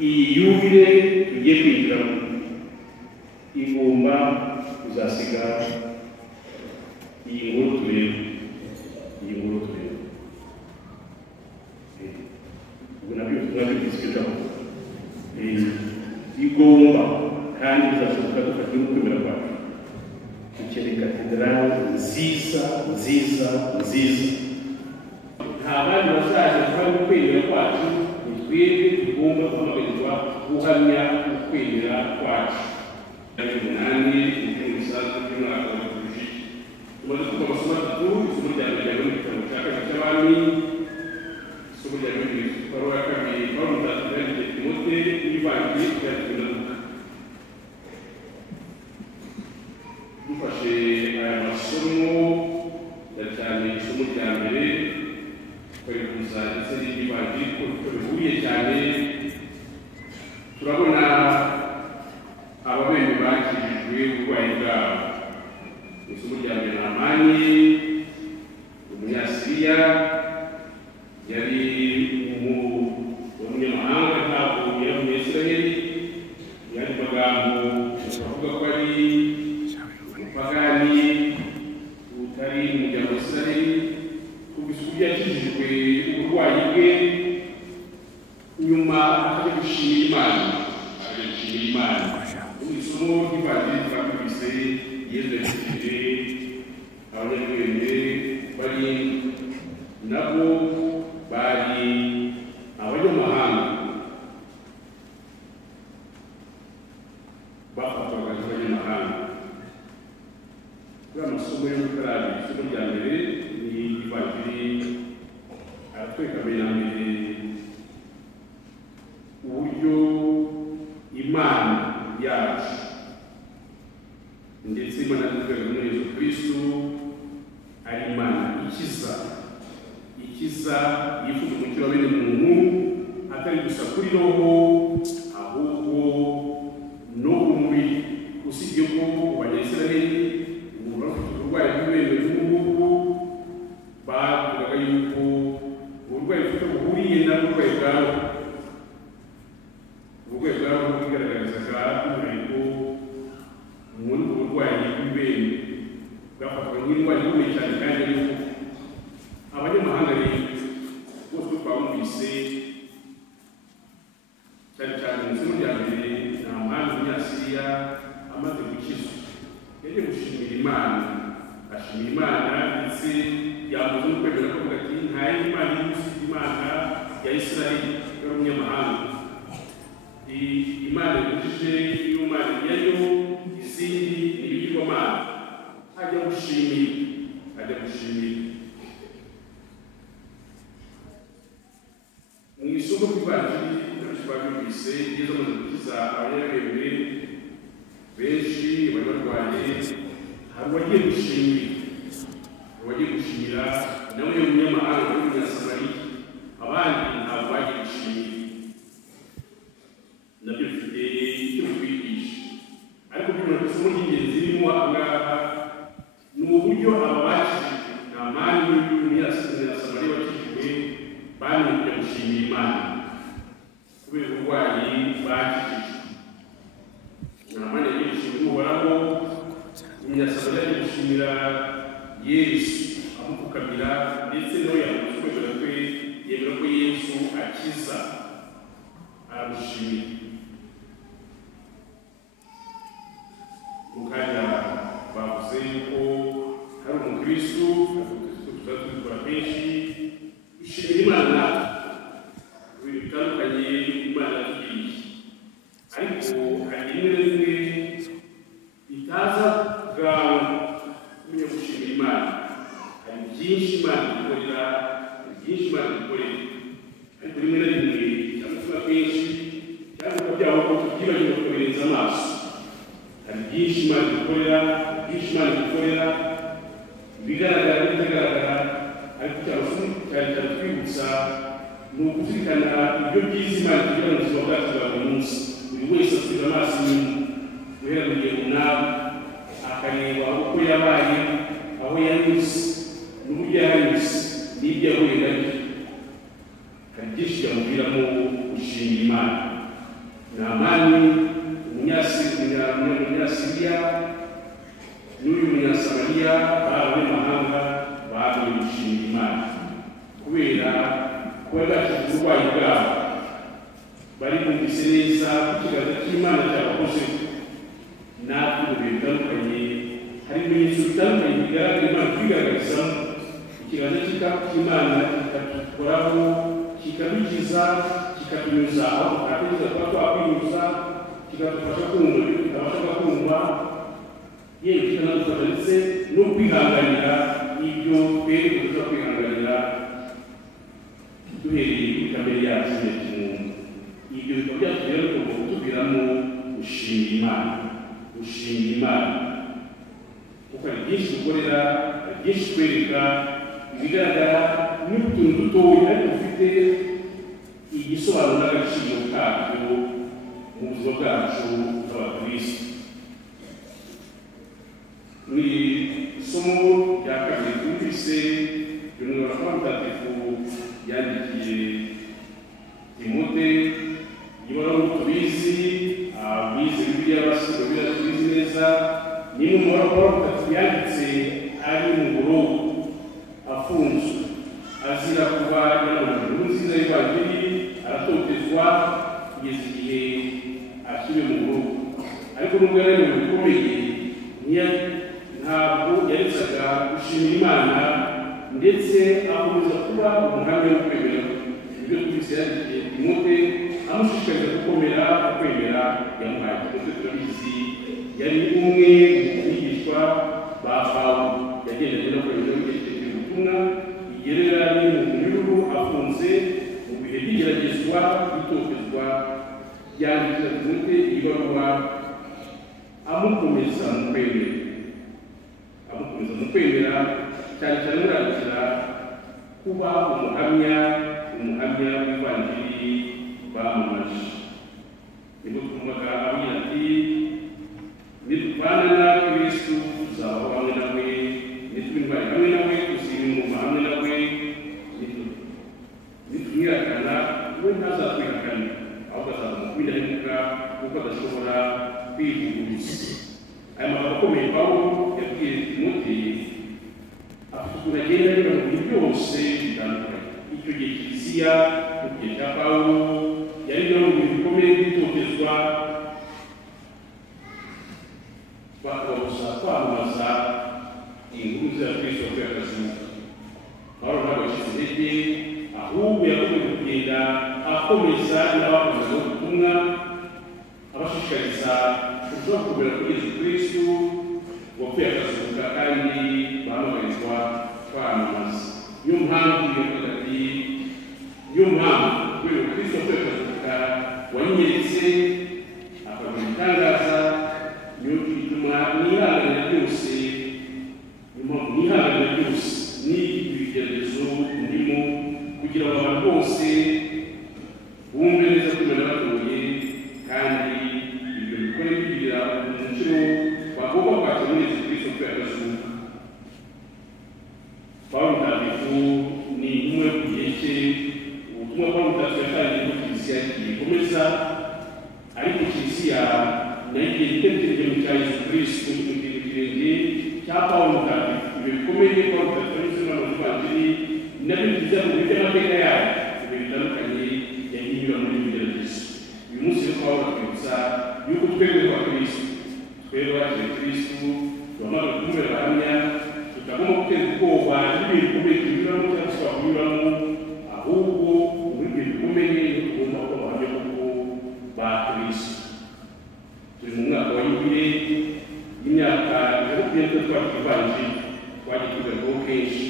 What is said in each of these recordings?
iyi yubile tugiye kwinjiramo igomba kuzasiga iyi nkuru tureba ubwo nabyo twabigizweho igomba kandi bizashoboka dufata n'ukwemera kwacu dukeneye katedrali nziza nta bandi bazaza kuba ukwemera kwacu ni twebwe tugomba guhamagarwa guhamya ukwemera kwacu. Umunani mu bisanzwe by'umwaka wa bibiri tumaze kuva amasomo atatu isomo rya mbere ryo mu gitabo cya kabiri cy'abami, isomo rya kabiri Pawulo ya kabiri Pawulo mutagatifu yandikiye Timote n'ivanjili yanditswe na Luka. Dufashe aya masomo cyane isomo rya mbere kweguza ndetse n'ivanjili kuko bihuriye cyane, turabona ababembe bakijijwe uburwayi bwabo. Isomo rya mbere Namani umunyasiriya yari umunyamahanga ntabwo yari umunyasiraheli, yari magambo bavuga ko ari umupagani utari umuryango wa Isiraheli. Kubisa uburyo yakijijwe uburwayi bwe, nyuma akajya gushimira Imana. Isomo ry'ivanjili twakubise Yesu yashimije abanyabwenge bari nabo bari abanyamahanga bafatwaga nk'abanyamahanga. Kuri amasomo yo gukaraba isomo rya mbere ni ivanjili aratwereka mbere na mbere uburyo Imana yacu ndetse Imana yatwereka muri Yesu Kristo ari Imana ikiza yifuza umutima wa bene muntu, atari gusa kuri roho ahubwo no ku mubiri. Usibye ko Abanyayisiraheli ubu bafite uburwayi bw'ibere n'ubu bavugaga yuko uburwayi bufite buhuriye n'uburwayi bwabo. Uburwayi bwabo bwigaragarizaga by'umwihariko muri ubwo burwayi bw'ibere bwafatwaga nk'indwara ikomeye cyane kandi ariko abanyamahanga rero bose twabumvise cyane mu isomo rya mbere Namani umunyasiriya amaze gukizwa yagiye gushimira Imana, ashimira Imana ndetse yavuze n'ukwemera ko avuga ati nta yindi Imana iri usibye Imana ya Isiraheli yari umunyamahanga. Imana yujuje y'Imana yayo izindi n'ibigirwamana ajya gushimira. Mu isomo ry'ivanjili twabibise Yesu amaze gukiza abanyabwenge benshi bari barwaye, hari uwagiye gushimira nawe umunyamahanga w'umunyasamariya, abandi ntabwo bagiye gushimira. Nabyo bifite icyo bitwigisha, ariko bino isomo ry'ingenzi ririmo aha ngaha ni uburyo aba bakijijwe Namani w'umunyasamariya wakijijwe bamenye kujya gushimira Imana kubera uburwayi bakijijwe. Namani yagiye gushimira Uhoraho, umunyasamariya yagiye gushimira Yesu amupfukamira, ndetse nawe yavuze kwemera kwe, yemera ko Yesu akiza, aramushimira. Mu kanya bavuze yuko hari umukristo tuzakora kenshi dushimira Imana ibintu bitandukanye Imana yatugiriye, ariko hari rimwe na rimwe itaza bwawe kumenya gushimira Imana. Hari byinshi Imana idukorera, ariko rimwe na rimwe cyangwa kenshi cyangwa byaba ko tubyibagirwa kubirenza amaso. Hari byinshi Imana idukorera, ibigaragara n'ibitagaragara, ariko cyane twibutsa ni ukuzirikana ibyo byiza Imana kugira ngo ubuzima bwacu bwa buri munsi. Buri wese asubiza amaso inyuma guhera mu gihe runaka akareba uko yabaye, aho yanyuze n'uburyo yahanyuze n'ibyo yahuye nabyo. Hari byinshi byamubwiramo gushimira Imana. Naamani umunyasiriya n'uyu munyasamariya b'abanyamahanga bagiye gushima Imana kubera kuba bakize uburwayi bwabo, bari bumvise neza ko ikiganza cy'Imana cyabakoze. Natwe mu bihe bitandukanye hari ibimenyetso bitandukanye bigaragara Imana twigaragarizamo, ikiganza cy'Imana kikatukoraho, kikadukiza, kikatunyuza aho tutatekereza kuba twakwinyuza, kikadufasha kumva ibyo tutabashaga kumva, yewe kikanadufasha ndetse no kwihanganira ibyo twebwe tudashobora kwihanganira duhereye kuri kamere yacu ya kimuntu. Ibyo bikaba byatubwira ko tugomba kutubwiramo gushima Imana kuko hari byinshi dukorera, hari byinshi twereka, ibigaragara n'utuntu dutoya ariko dufite igisobanuro n'agaciro kabyo mu buzima bwacu bw'abakristo. Muri isomo rya kabiri twumvise Yohana Mutagatifu yandikiye Timote, ibaruwa tubizi, abize Bibiliya basigaye Bibiliya tubizi neza, ni mu Yohana Mutagatifu yanditse ari mu buroko afunzwe azira kuba yaramuhaye inkuru nziza y'Ivanjili, aratotezwa kugeza igihe ashyiriwe mu buroko. Ariko nubwo yari mu bikomeye ntabwo yaresaga gushimira Imana ndetse akomeza kuba umuhamya wo kwemera. Ibyo twese yandikiye Timote amushishikariza gukomera kwemera yamuhaye. Timote turabizi yari umwe mu bigishwa ba Pawulo, yagendanye no kwemera n'icyerekezo ubutumwa, igihe yari mu munyururu afunze mu bihe by'igeragezwa n'itotezwa, yandikira Timote ibaruwa amukomeza mu kwemera, cyane cyane murandikira kuba umuhamya w'Ivanjili bamamaje. Nibwo twumvaga abwira ati nituvana na Kristo tuzabaho hamwe nawe, nitwimvana hamwe nawe tuziyumva hamwe nawe, nitumwihakana we ntazatwihakana, ahubwo azaza mu bindahemuka kuko adashobora kwivuguruza. Aya magambo akomeye Pawulo yabwiye Timote afite ukuntu agenda areba mu bintu byose bitandukanye. Icyo gihe Kiliziya mu gihe cya Pawulo yari no mu bintu bikomeye by'itotezwa, bakababuza kwamamaza inkuru za Kristo wavuye akazuka. Pawulo ntabwo yashyize intege, ahubwo yakomeje kugenda akomeza n'abakomeza ubutumwa, abashishikariza kurushaho kugera kuri Yesu Kristo wavuye akazuka kandi bahamagarizwa kwamamaza. Niyo mpamvu yavuga ati kubera Kristo wavuye akazuka wanyeretse akabona ibitangaza, niyo bituma nihanganira byose, n'ibigeragezo ndimo kugira ngo abantu bose bumve neza ko Imana yabatoye, kandi ibyo bikore bigira umucyo bagomba kwakira muri Yesu Kristo wavuye akazuka. Pawulo Mutagatifu ni umwe ku gihe cye, ubutumwa Pawulo Mutagatifu yatangiye muri Kiliziya gikomeza, ariko Kiliziya nayo igiye itegereje mu cya Yesu Kristo mu gihe kirenge cya Pawulo Mutagatifu. Ibyo bikomeye Pawulo Mutagatifu yanyuzemo mu Ivanjili nabyo Kiliziya mu bihe by'amateka yayo, ibyo bitandukanye yagiye inyura muri ibigeragezo. Uyu munsi rero Pawulo atwibutsa yuko twebwe twa Kristo, twebwe bakiriye Kristo, duhamagara kumubera abahamya, tutagomba guteza ubwoba n'ibintu bikomeye tunyuramo cyangwa se twakunyuramo, ahubwo muri ibyo bikomeye tugomba kuba abahamya kuko ba Kristo. Turi mu mwaka wa Yubile y'imyaka makumyabiri twakira Ivanjili, twagiye tugarukaho kenshi.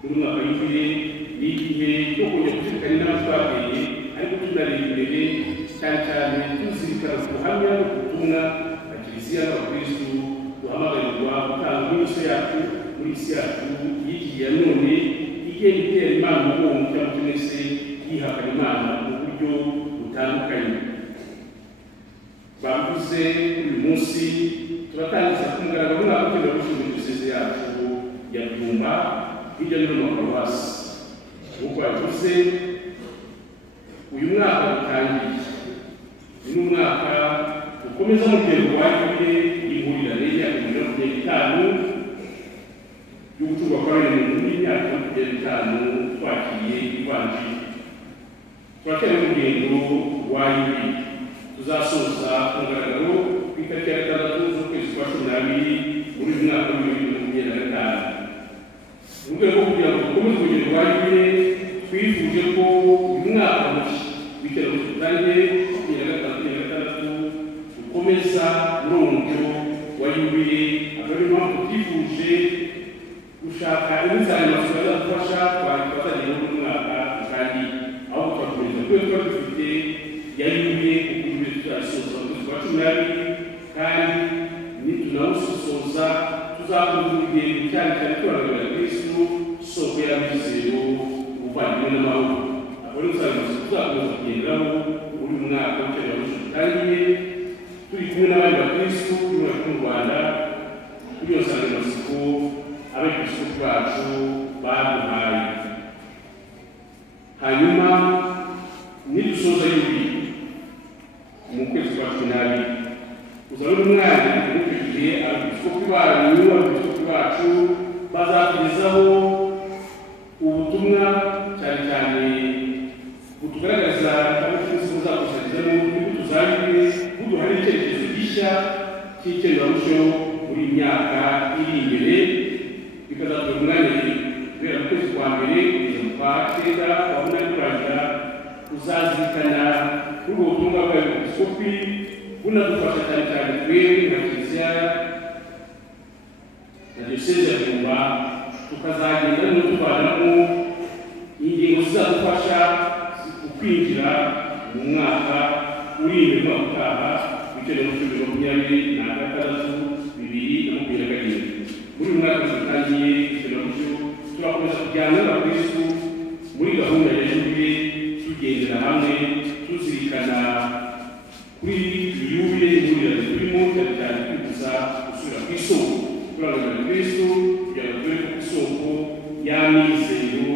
Muri mwaka wa Yubile ni igihe cyo kongera kuzirikana inama twabwiye, ariko tunareba imbere cyane cyane tuzirikana ku buhamya no ku butumwa bwa Kiliziya n'abakristu duhamagarirwa gutanga imiso yacu muri isi yacu y'iki gihe none igenda itera Imana umugongo cyangwa se yihakana Imana mu buryo butandukanye. Bavuze uyu munsi turatangiza ku mugaragaro umwaka w'ibiro gushinga diyoseze yacu ya Byumba hirya no hino mu maparuwasi. Nk'uko babivuze uyu mwaka utangiye dukomeza mu rugendo rwa yubile y'impurirane y'imyaka 25 yo gucurwa kwa bene muntu n'imyaka 25 twakiriye ivanjiri. Turakera urugendo rwa yubile tuzasoza ku mugaragaro ku itariki ya 6 z'ukwezi kwa 12 muri uyu mwaka wa 2025. Mu rwego rwo kugira ngo dukomeze urugendo rwa yubile twifuje ko uyu mwaka mushya w'iterambere dutangiye 2026 dukomeza umurongo wa yubile, akaba ariyo mpamvu twifuje gushaka insanganyamatsiko izadufasha twazagera mu mwaka kandi aho twakomeza kuko twari dufite ya yubile kuko yubile tuzayisoza mu kwezi kwa 12 kandi nitunawusoza tuzakomeza urugendo cyane cyane tugaragara Kristo soko y'amizero ubuvandimwe n'amahoro. Akaba ariyo nsanganyamatsiko tuzakomeza kugenderaho muri uyu mwaka w'iterambere dutangiye turi kumwe n'abandi bakristo b'u Rwanda kuri iyo nsanganyamatsiko abepiskopi bacu baduhaye. Hanyuma nidusoza yubile mu kwezi kwa 12 uzabona umwanya muri icyo gihe abepiskopi bacu bazatugezaho ubutumwa cyane cyane butugaragaza aho twese muzakusanyiriza n'uburyo tuzabire buduha n'icyerekezo gishya cy'ikenuramusho muri myaka iri imbere, bikazatubera umwanya guhera mu kwezi kwa mbere kugeza mu kwa 9 wabona kurangira uzazirikana kuri ubwo butumwa bw'abepiskopi bunadufasha cyane cyane twebwe nka kiliziya na diyoseze ya Byumba tukazagenda no tuvanamo ingingo zizadufasha kwinjira mu mwaka uri imbere mu utaha w'iterambere 2026. Muri uyu mwaka dutangiye iterambere turakomeza kujyana n'abakristo muri gahunda ya yubile tugendera hamwe tuzirikana kuri yubile y'impurirane turimo cyane cyane kwibuza gusubira ku isoko turangana Kristo kugira ngo tube ku isoko y'amizero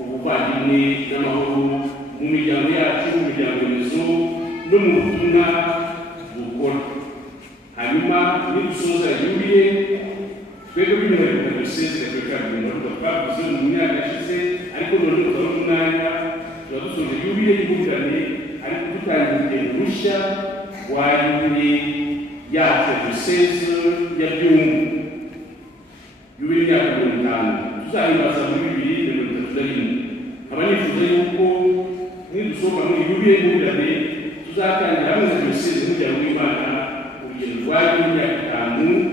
ubuvandimwe n'amahoro mu miryango yacu, mu miryango remezo no mu butumwa dukora. Hanyuma nidusoza yubile twebwe b'intore mu diyoseze gatolika ya Byumba twavuze mu myaka yashize, ariko none tuzabona umwanya tuba dusoje yubile y'impurirane ariko dutangira urugendo rushya rwa yubile yacu ya diyoseze ya Byumba. Yubile y'imyaka 50 tuzahimbaza muri 2031. Nkaba nifuza yuko nidusohoka muri yubile y'impurirane tuzatangira hamwe na diyoseze n'umuryango w'Imana urugendo rwa y'imyaka 5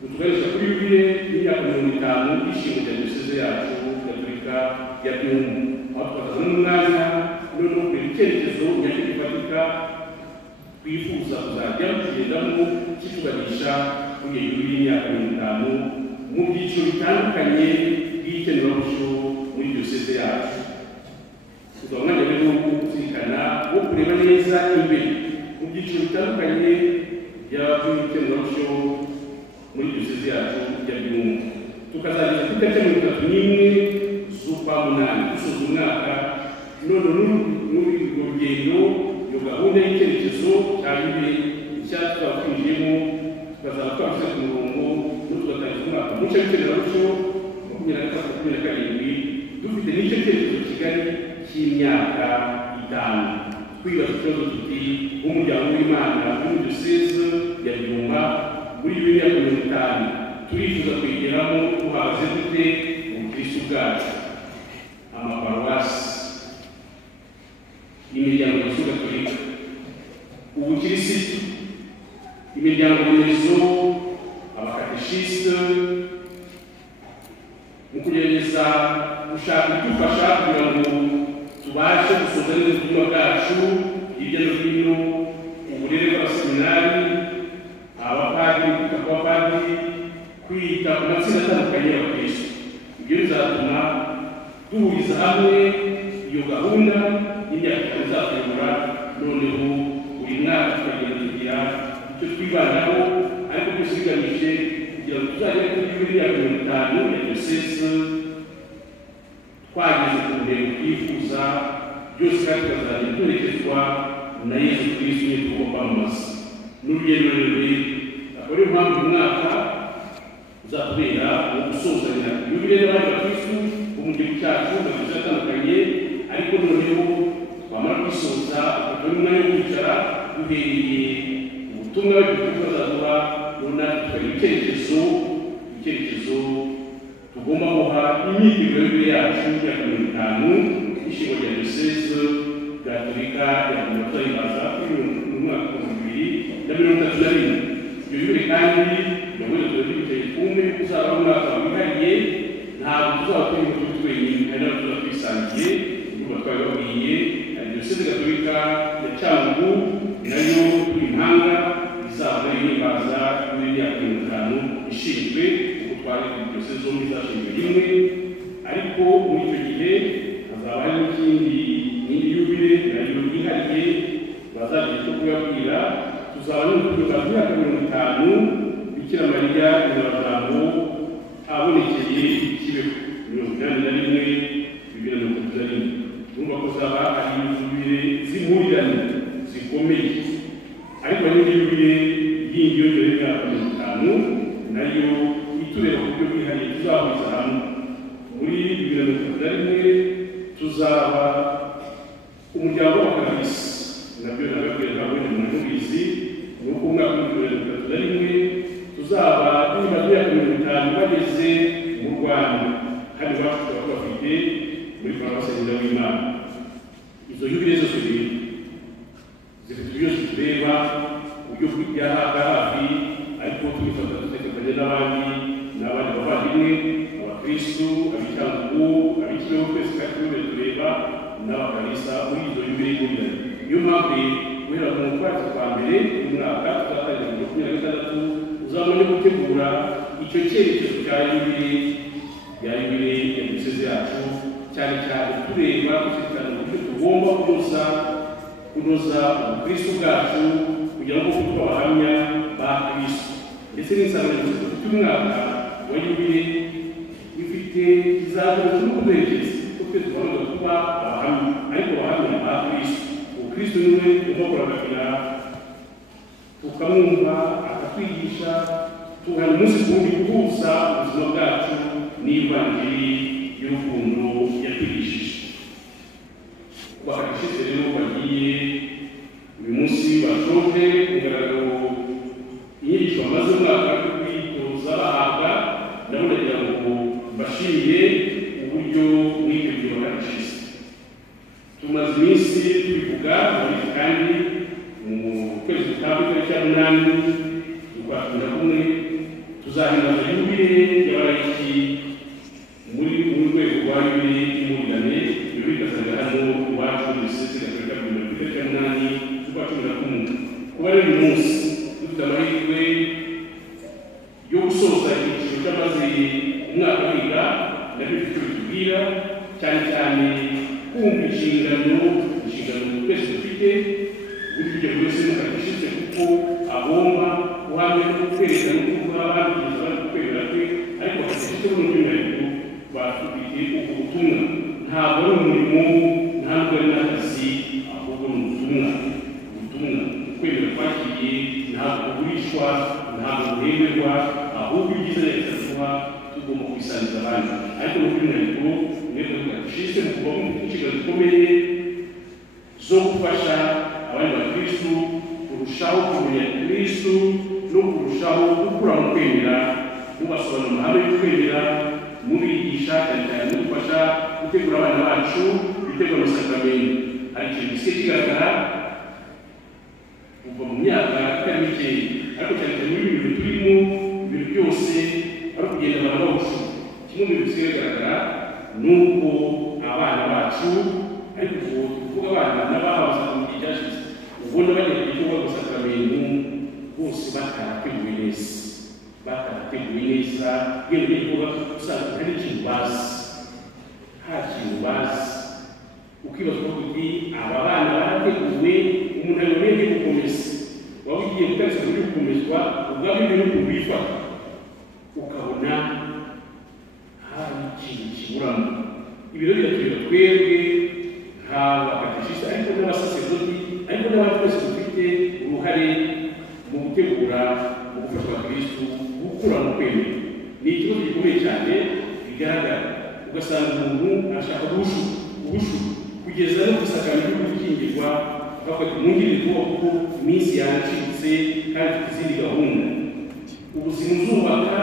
tuganisha kuri yubile y'imyaka 50 y'ishingo rya diyoseze yacu gatolika ya Byumba, aho twazana n'umwanya no kureba icyerekezo nyacyo gifatika twifuza kuzajya tugendamo kituganisha kuri iyo yubile y'imyaka 50 mu byiciro bitandukanye by'ikenuramusho muri diyoseze yacu. Tuzaba umwanya rero wo kuzirikana wo kureba neza imbere mu byiciro bitandukanye by'ikenuramusho muri diyoseze yacu ya Byumba. Tukazageza ku itariki 31 z'ukwa 8 dusoza umwaka none n'uri urugendo iyo gahunda y'icyerekezo cya yubile nshya twinjiyemo tukazaba twashyize ku murongo tugatangiza umwaka mushya w'ikenuramusho 2027 dufite n'icyo cyerekezo kigari cy'imyaka 5 twibaza ikibazo tuti nk'umuryango w'Imana muri diyoseze ya Byumba muri 2050 turifuza kwegeramo duhagaze dute ubukristo bwacu, amaparuwasi, imiryango remezo gatolika, ubukirisitu, imiryango remezo, abakateshiste, mu kugerageza gushaka idufasha kugira ngo tubashe gusoza neza ubutumwa bwacu hirya no hino, uburere bw'abaseminari, abapadiri, kwita ku bapadiri, kwita ku matsinda atandukanye y'abakristo. Ibyo bizatuma duhuriza hamwe iyo gahunda y'imyaka izatuyobora, noneho buri mwaka tukagenda tugira icyo twibandaho, ariko byose bigamije kugira ngo tuzagere kuri yubile y'imyaka 50 ya diyoseze twageze ku ntego twifuza, byose kandi tukazagenda duherekezwa na Yesu Kristo tugomba kwamamaza. n'urugendo rurerure. Akaba ariyo mpamvu uyu mwaka uzatubera mu gusozanya yubile n'abandi bakristu bo mu gihugu cyacu mu mazu atandukanye, ariko noneho twamara kwisoza ukabona umwanya wo kwicara duhereye ubutumwa bw'igihugu bazadura runaka tukari icyerekezo tugomba guha imyiteguro y'ibire yacu ya 50 y'ishingo rya diyoseze gatolika ya Nyamata mu mwaka wa 2031. Ibyo bibiri kandi ndabona tubifitiye kumwe uzaba umwaka wihariye, ntabwo tuzaba turi mu gihugu twenyine, hari n'abo tuzaba twisangiye n'ubwo twabibabwiye. Diyoseze gatolika ya Cyangugu nayo turi impanga izaba ihimbaza y'imyaka 50 ishinzwe, kuko twari diyoseze zombi zashinzwe rimwe, ariko muri icyo gihe hazaba hari n'ikindi yubile nayo yihariye bazagiye cyo kubabwira. Tuzaba n'urukundo rwa myaka 50 Bikira Mariya Nyirabazambo abonekeye Kibeho 2021. Urumva ko zaba ari yubile z'impurirane zikomeye, ariko n'indi yubile yindi yongera imyaka 50 nayo itureba ku buryo bwihariye tuzahuriza hamwe. Muri 2021 tuzaba umuryango wa Kanabisi, nabyo nababwira ntabwo ni umuntu ubizi, ni uko umwaka wa 2021 tuzaba n'imbaga ya 50 bageze mu Rwanda, kandi iwacu tukaba tubafite muri Paruwasi ya Nyinawimana. Izo yubile zose rero zifite byose tureba uburyo bwa hafi, ariko tubifata dutekerezanya n'abandi bavandimwe, abakristu, ab'Icyangugu, ab'ikibeho, twese kandi tureba n'abakanisa muri izo yubile y'umuryango. Niyo mpamvu guhera mu kwezi kwa mbere umwaka tuzatangira mu 2026 uzabone gutegura icyo cyerekezo cya yubile ya diyoseze yacu, cyane cyane tureba kuzirikana uburyo tugomba kunoza ubukristu bwacu kugira ngo kuba abahamya ba Kristo, ndetse n'insanganyamatsiko y'umwaka wa yubile ifite izagaragaza no kuduherekeza ko twese tugomba kuba abahamya, ariko abahamya ba Kristo. Kristo niwe ugomba kugira tukamwumva akatwigisha, tugana umunsi ku wundi guhuza ubuzima bwacu n'ivanjiri y'urukundo yatwigishije. Bakagishyize rero bagiye uyu munsi bashoje kugaragara inyigisho bamaze umwaka wo kwitoza bahabwa, nabo ndagira ngo mbashimiye uburyo mwiteguye bakagishyize. Tumaze iminsi tubivuga kandi mu kwezi gutandukanye cya 8 z'ukwa 11 tuzahimbaza yubile y'abarayiki muri rwego rwa yubile y'impurirane. Ibyo bigasanga hano iwacu muri diyoseze gatolika ya Nyamata z'ukwa 11. Kuba rero uyu munsi dufite amahirwe yo gusoza icyiciro cy'amaze umwaka wiga, nabyo bifite icyo bitubwira, cyane cyane kumva inshingano twese dufite, uburyo buri wese mukagishyize kuko agomba guhamya no kwerekana no kuba abandi kugeza bari kwemera kwe, ariko bakagishyize n'umwihariko bafite ubwo butumwa. Ntabwo ari umurimo, ntabwo ari n'akazi, ahubwo ni ubutumwa. Kwemera kwakiriye ntabwo kugurishwa, ntabwo guhemberwa, ahubwo ibyiza leta tuba tugomba kubisangiza abandi. Ariko n'umwihariko mwebwe mukagishyize mu kuba mufite inshingano zikomeye zo gufasha abandi bakristu kurushaho kumenya Kristu no kurushaho gukura mu kwemera, mubasobanurira amahame yo kwemera, mubigisha cyane cyane gufasha gutegura abana bacu gutegura amasakramentu. Hari ikintu gisigaye kigaragara kuva mu myaka itari mikeya, ariko cyane cyane muri ibi bintu turimo, ibintu byose ari ukugenda abantu bawushura. Kimwe mu bintu bisigaye bigaragara ni uko abana bacu, ariko tuvuga abana n'abahabuze mu gihe cyashize, ubona bagiye ku gikorwa amasakramentu bose batarateguwe neza, yewe n'igikorwa usanga hari ikintu bazi, nta kintu bazi. Ukibaza ko uti aba bana barateguwe, umuntu yabonye gukomeza, waba ugiye gutangiza muri gukomezwa ubwabyo ibintu bifata, ukabona hari ikintu kiburamo. Ibiro biratureba twebwe nk'abakatishisi, ariko n'abasaserdoti, ariko n'abandi bose dufite uruhare mu gutegura mu gufasha abakristo gukura mu kwemera. Ni ikibazo gikomeye cyane bigaragara, ugasanga umuntu ashaka ubushu kugeza no gusakara no gukingirwa bakafata umungire vuba kuko iminsi yacitse kandi afite izindi gahunda. Ubuzima uzubaka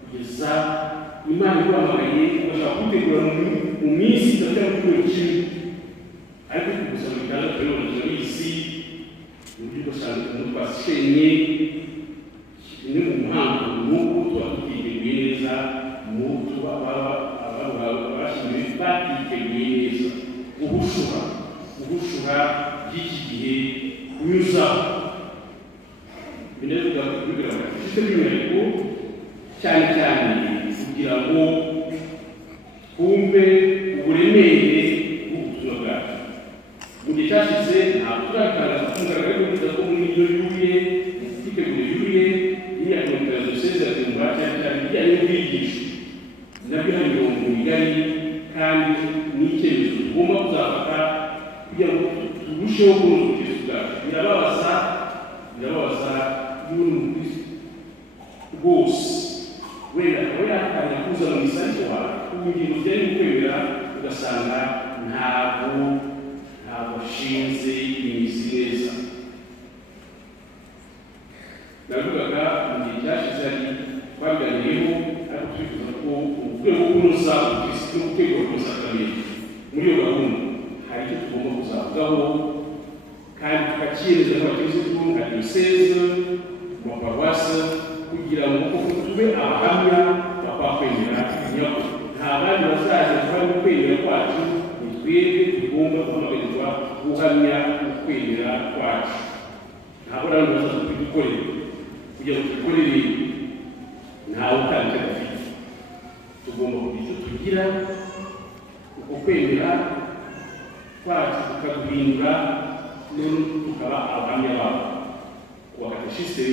kugeza Imana iguhamagaye ugashaka kutegura mu minsi itatu cyangwa icyumweru kimwe, ariko kugusaba bitandatu rero isi uburyo ugasanga umuntu twashenye ni mu muhanda n'uko tuba tutiteguye neza, mu tuba abashinzwe batiteguye neza. Ubushuha by'iki gihe kunyuzaho bivuga bifite by'umwihariko cyane cyane kugira ngo twumve uburemere bw'ubutumwa bwacu. Mu gihe cyashize ntabwo turatangaza kugaragara ko bivuga ko muri iyo yuye twitegura yuye y'imyaka mirongo itanu duseze atumva cyane cyane ibijyanye n'ubwigisho nabyo hari imirongo migari kandi n'icyemezo tugomba kuzafata kugira ngo turusheho kunoza ubukristo bwacu. Birababaza y'umuntu mukristo rwose wenda akaba yatangira kuza mu misanzu wawe ku ngingo zijyanye no kwemera, ugasanga ntabwo ashinze imizi neza. Navugaga mu gihe cyashize hari twabiganiyeho, ariko twifuza ko urwego rwo kunoza ubukristo no gutegura kuzakamira muri iyo gahunda hari icyo tugomba kuzavugaho kandi tukakiyemeza nk'abakirisitu nka diyoseze mu maparuwasi kugira ngo tube abahamya bakwakwemera nyako. Nta bandi bazaza kuba mu kwemera kwacu, ni twebwe tugomba guhamagarirwa guhamya ukwemera kwacu. Ntabwo ari abantu bazaza kubidukorera kugira ngo tubikorere ntawe utanga icyo afite. Tugomba kugira icyo tugira, uko kwemera kwacu tukaduhindura none tukaba abahamya babo. Kubakatishiste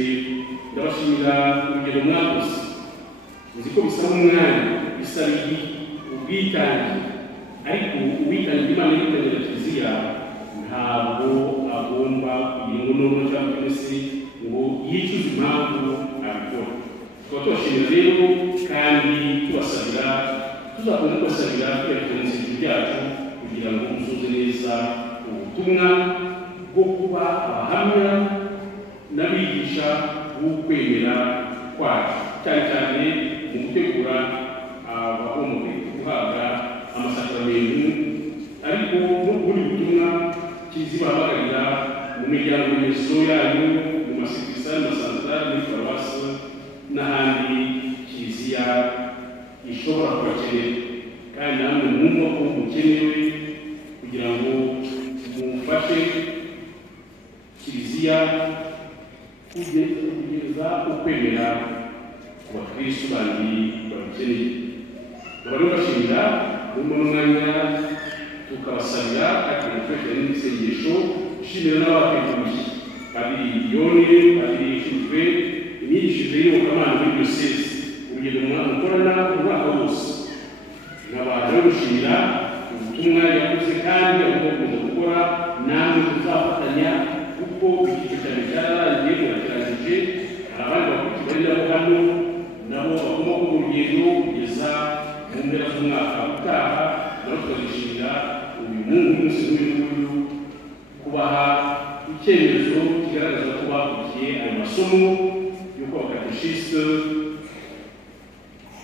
ndabashimira urugero mwakoze, nzi ko bisaba umwanya, bisaba ubwitange, ariko ubwitange Imana yitangira Kiliziya ntabwo agomba kugira ngo noneho cyangwa se ngo yicuze impamvu abikora. Tukaba tubashimira rero kandi tubasabira, tuzakunda kubasabira twerekana insengero byacu kugira ngo musoze neza ubutumwa bwo kuba abahamya n'abigisha b'ukwemera kwacu, cyane cyane mu gutegura abagomba guhabwa amasakaramentu, ariko n'ubundi butumwa Kiliziya bahamagarira mu miryango remezo yanyu, mu masekisari, masantarari, muri paruwasi n'ahandi Kiliziya ishobora kubakenera. Kandi namwe mwumva ko mukenewe kugira ngo mufashe Kiliziya kugeza ukwemera ku bakristo bandi babikeneye. Bari bashimira mu mwanya tukabasabira ati mufashe n'isengesho, shimira n'abateguye Padiri Yoni, Padiri Ishimwe, imyigishirize y'iyobokamana muri diyoseze, urugendo mukorana umwaka wose. Nkaba rero gushimira ubutumwa yakoze kandi agomba gukora, namwe tuzafatanya kuko igice cyane cyararangiye murakirangije. Abandi bakurikiye nabo hano nabo bagomba kuba urugendo kugeza mu mpera z'umwaka utaha, nabo tukazishimira uyu munsi w'uyu kubaha icyemezo kigaragaza ko bakurikiye ayo masomo y'uko abakatishiste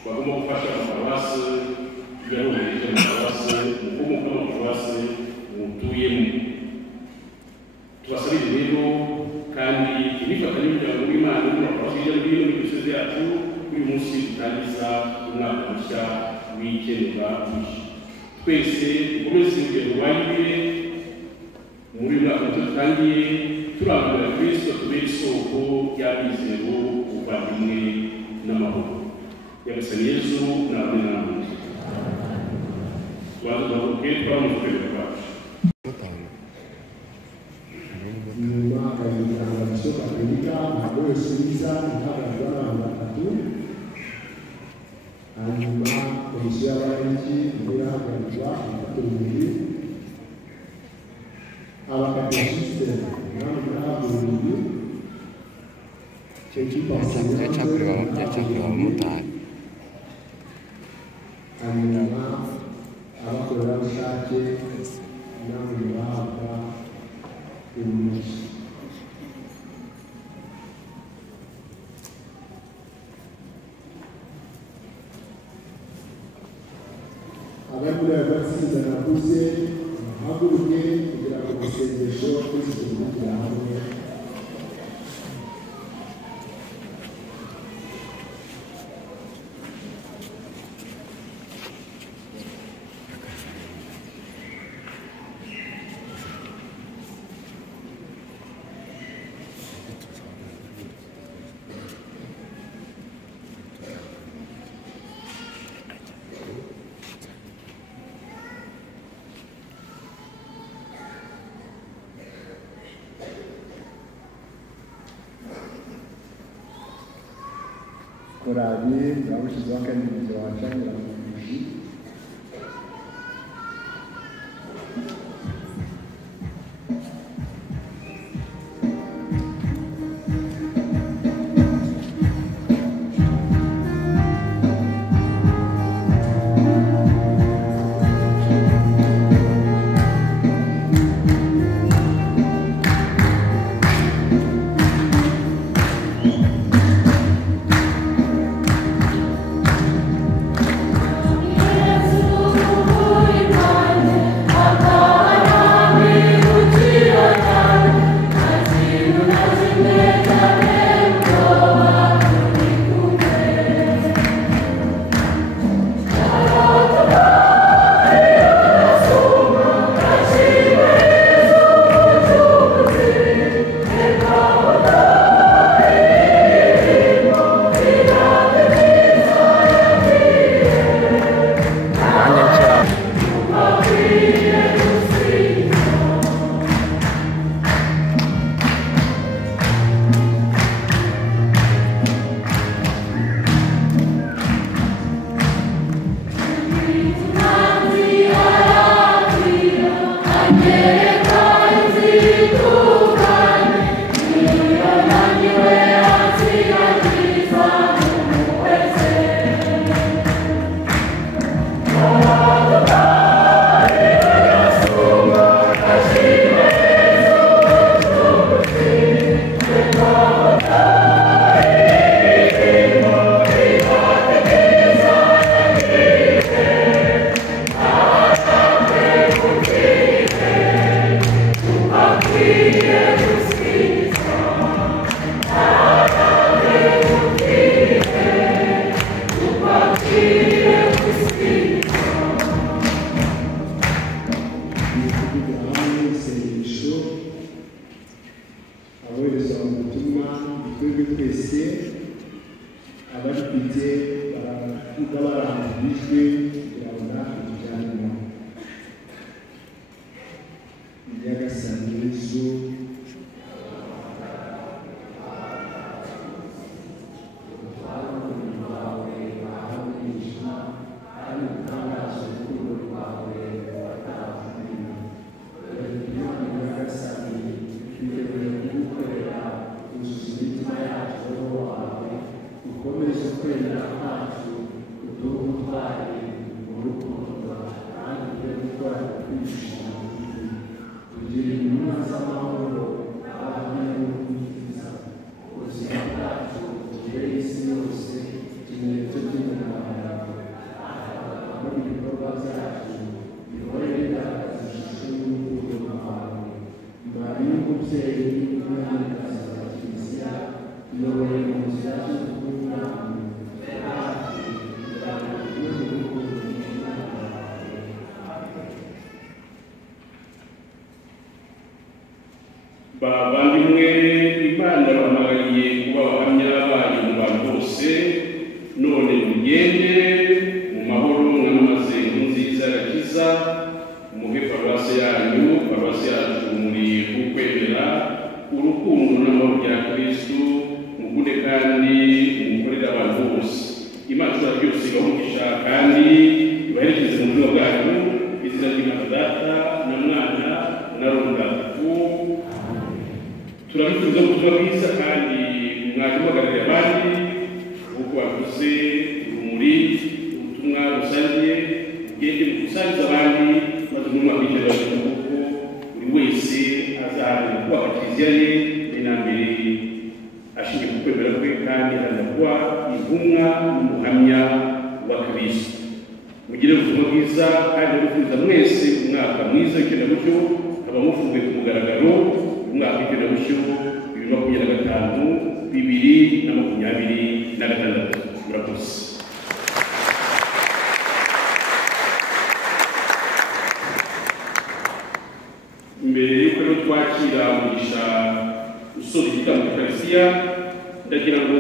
bagomba gufasha amaparuwasi yarohereje amaparuwasi mukomoka n'amaparuwasi mutuyemo. Tubasabire rero kandi ibifatanya n'umuryango w'Imana n'amaparuwasi hirya no hino muri diyoseze yacu kuri uyu munsi dutangiza umwaka mushya w'ikenura mushya. Twese dukomeze urugendo rwa Yubile muri uyu mwaka mushya dutangiye, turangurira Kristo tubere isoko y'abizero, ubuvandimwe n'amahoro. Nyagasani Yesu namwe namwe twazamuke twamaze kwemera kwacu. Nyuma itangazo Katolika ntabwo yose biza ihagararwa n'abantu batatu, hanyuma komisiyo y'abarinzi niyo yahagararwa abaturage, abakatolika umwami n'abaturage, byacakorewe abamotari. hanyuma abakorerabushake namwe bahabwa uruhushya. abari muri aya matsinda navuze muhaguruke kugira ngo amasengesho twese tuvugira hamwe. korali babushyizeho akanyuzo wacanira mu buji. bavandimwe Imana bahamagariye kuba abahamya bayo mu bantu bose, none mugende mu mahoro mwamamaze inkuru nziza y'agakiza, muhe paruwasi yanyu, paruwasi yacu muri ukwemera urukundo n'amahoro bya Kristo, mukunde kandi mukorere abantu bose. Imana ishobora byose ibamugisha kandi ibaherekeze mu buzima bwanyu, izina ry'Imana Data na Mwana na Roho Mutagatifu. Turabifuriza ubutumwa bwiza kandi mwatumagarira abandi uko wavuze urumuri ubutumwa rusangiye ugende gusangiza abandi maze mu mwaka w'icyo kuko buri wese azaharanira kubaka kiliziya ye mbere na mbere ashingiye ku kwemera kwe kandi aharanira kuba intumwa n'umuhamya wa Kristo. Mugire ubuzima bwiza kandi mufuriza mwese umwaka mwiza w'ikendabushyo nkaba mufunguye ku mugaragaro umwaka w'ikendabushyo 2025-2026. Murakoze. Mbere y'uko rero twakira umugisha usoza igitambo cy'Ekaristiya, ndagira ngo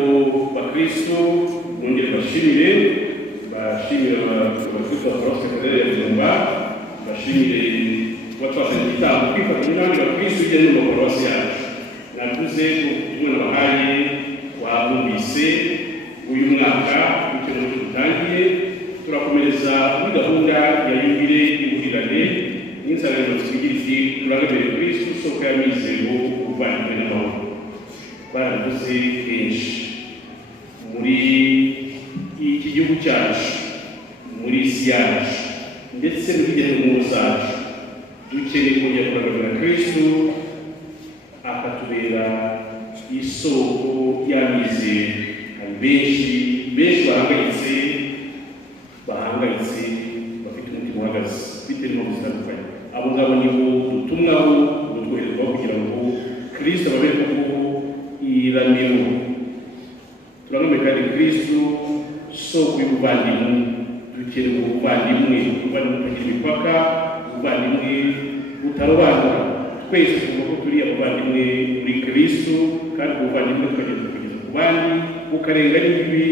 bakristo bongere bashimire abakristo ba Paruwasi Katedral ya Byumba, bashimire kuba twasanye igitambo twifatanya n'abandi bakristo hirya no hino mu maparuwasi yacu. Navuze ko ubutumwa nabahaye wabumvise uyu mwaka w'ikendabushyo dutangiye, turakomereza muri gahunda ya yubile y'ubuhirane n'insanganyamatsiko igira iti turagamire Kristo isoko y'amizero ubuvandimwe n'amahoro. Baravuze kenshi muri iki gihugu cyacu, muri isi yacu ndetse no hirya no hino zacu, dukeneye kongera kuragamira Kristo akatubera isoko y'amizero. Hari benshi bahangayitse bafite umutima uhagaze bitewe n'impamvu zitandukanye. Abo ngabo nibo dutumwaho gutwoherezwaho kugira ngo Kristo ababere kuko iramiro. Turagamije kandi Kristo soko y'ubuvandimwe. Dukeneye ubuvandimwe butagira imipaka, ubuvandimwe butarobanura. Twese tuvuga ko turi abavandimwe muri Kristo kandi ubuvandimwe tukageza kugeza ku bandi bukarenga n'imbibi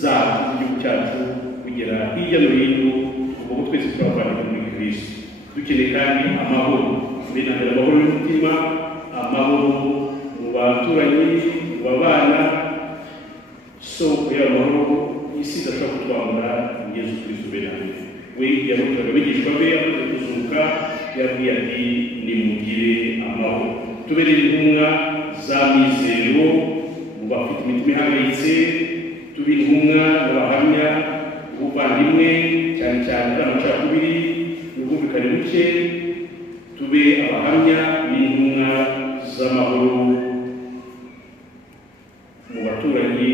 zacu z'igihugu cyacu kugera hirya no hino. Tuvuga ko twese turi abavandimwe muri Kristo. Dukeneye kandi amahoro, mbere na mbere amahoro y'umutima, amahoro mu baturanyi, mu babana. Soko y'amahoro isi idashobora kutwambura Yesu Kristo mbere na mbere. We yabwiraga abigishwa be amaze kuzuka, yabwiye ati nimugire amahoro. Tubereye intumwa za mizero mu bafite imitima ihangayitse, tube intumwa n'abahamya ubuvandimwe cyane cyane ari amacakubiri n'ubwumvikane buke. Tube abahamya b'intumwa z'amahoro mu baturanyi,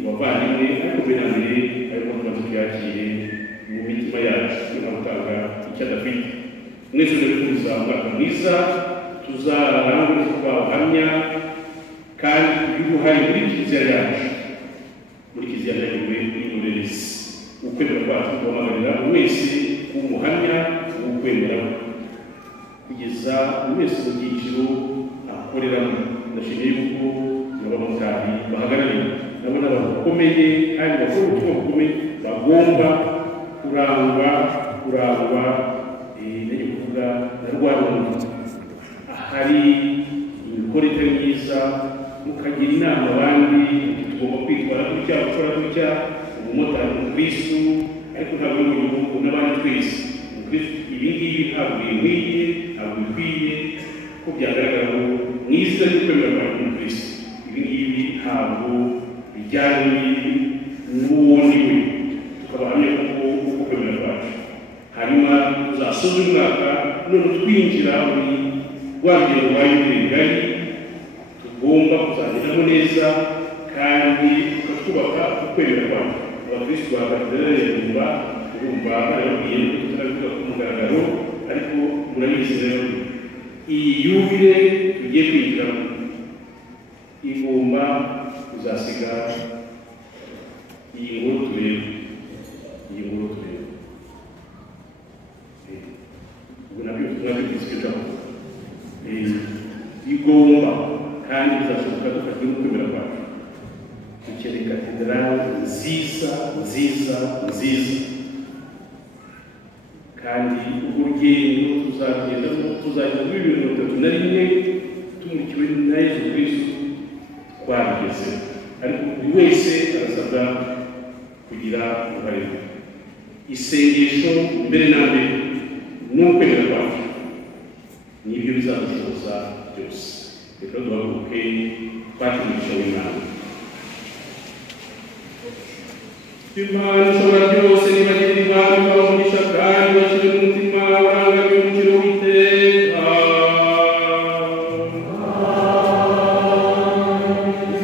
mu bavandimwe, ariko mbere na mbere ariko tumaze tuyakire mu mitima yacu tunatanga icyo adafite. Mwese turifuza umwaka mwiza, tuzarangwe kuba abahamya kandi tugire muri kiliziya yacu, muri kiliziya yacu muri Mureresi. Ukwemera kwacu guhamagarira wese umuhamya w'ukwemera kugeza buri wese mu byiciro akoreramo. Ndashimiye yuko abamotari bahagarariye nabo n'abantu bakomeye kandi bakora ubutumwa bukomeye, bagomba kurangwa n'ibyo kuvuga na rwa rundi. Ahari imikorere myiza, mukagira inama abandi tugomba kwitwara gutya, gukora gutya. Umumotari mu Kristo ariko ntabwo ari mu gihugu n'abandi twese mu Kristo. Ibi ngibi ntabwo bikwiye ko byagaragara mu mwiza y'ukwemera kwacu mu Kristo. Ibi ngibi ntabwo bijyanye n'uwundi we, tukabahamya kuko kwemera kwacu. Hanyuma tuzasoza umwaka none twinjira muri rwa rugendo rwa yubile ngari tugomba kuzageramo neza kandi tukubaka ukwemera kwacu. Abakristo ba Katedral ya Byumba urumva barabwiye ko tuzabikora ku mugaragaro, ariko murabizi rero iyi yubile tugiye kwinjiramo igomba kuzasiga iyi nkuru tureba. Ubwo nabyo tuzabigisha igomba kandi bizashoboka dufashwe n'ukwemera kwacu. Dukeneye katedrali nziza kandi urwo rugendo tuzagenda muri 2031 tumurikiwe na Yesu Kristo twabigeze. Ariko buri wese arasabwa kugira uruhare. Isengesho mbere na mbere n'ukwemera kwacu nibyo bizadushoboza byose. Reka duhaguruke twakira umugisha w'Imana. Imana ishobora byose nibagirira ibanga bamugisha kandi bashyire mu mutima urangamiye umukiro w'iteka.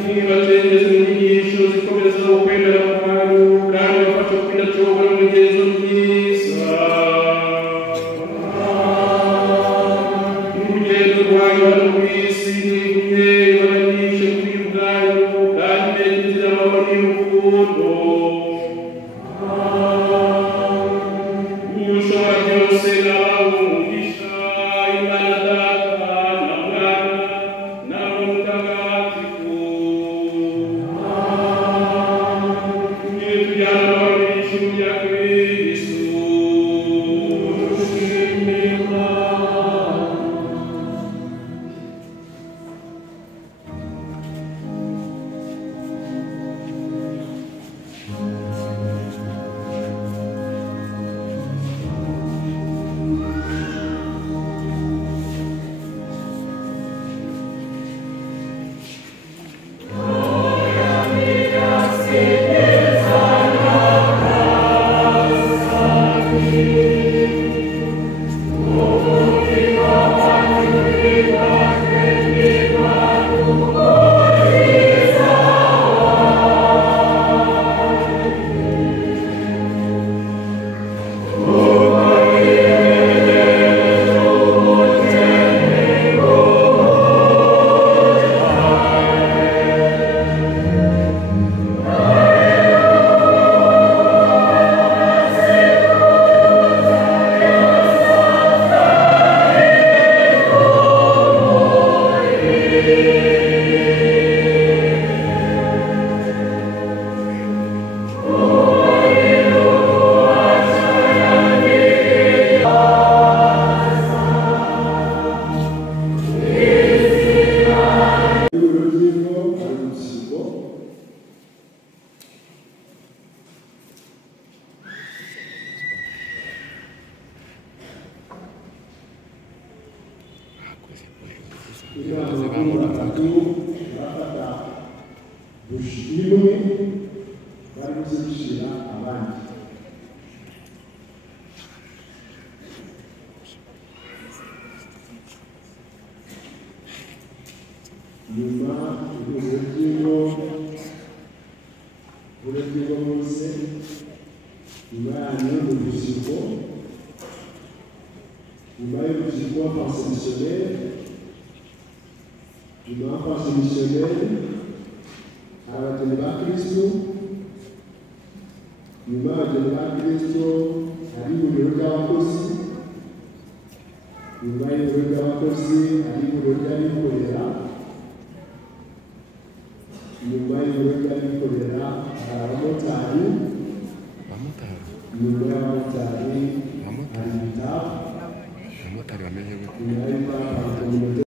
Nibacengeze mu nyigisho zikomeza ukwemera kwanyu kandi bafashe kwidacogora mu migenzo myiza. N'urugendo rwanyu hano ku isi nigumye baganishe kuri ubwanyu kandi mbere inzira amahoro y'urukundo. Ushobora byose nawe umugisha Imana Data na Mwana na Roho Mutagatifu. Tugire tujyane amahoro n'ishimwe rya Kristo. Nyuma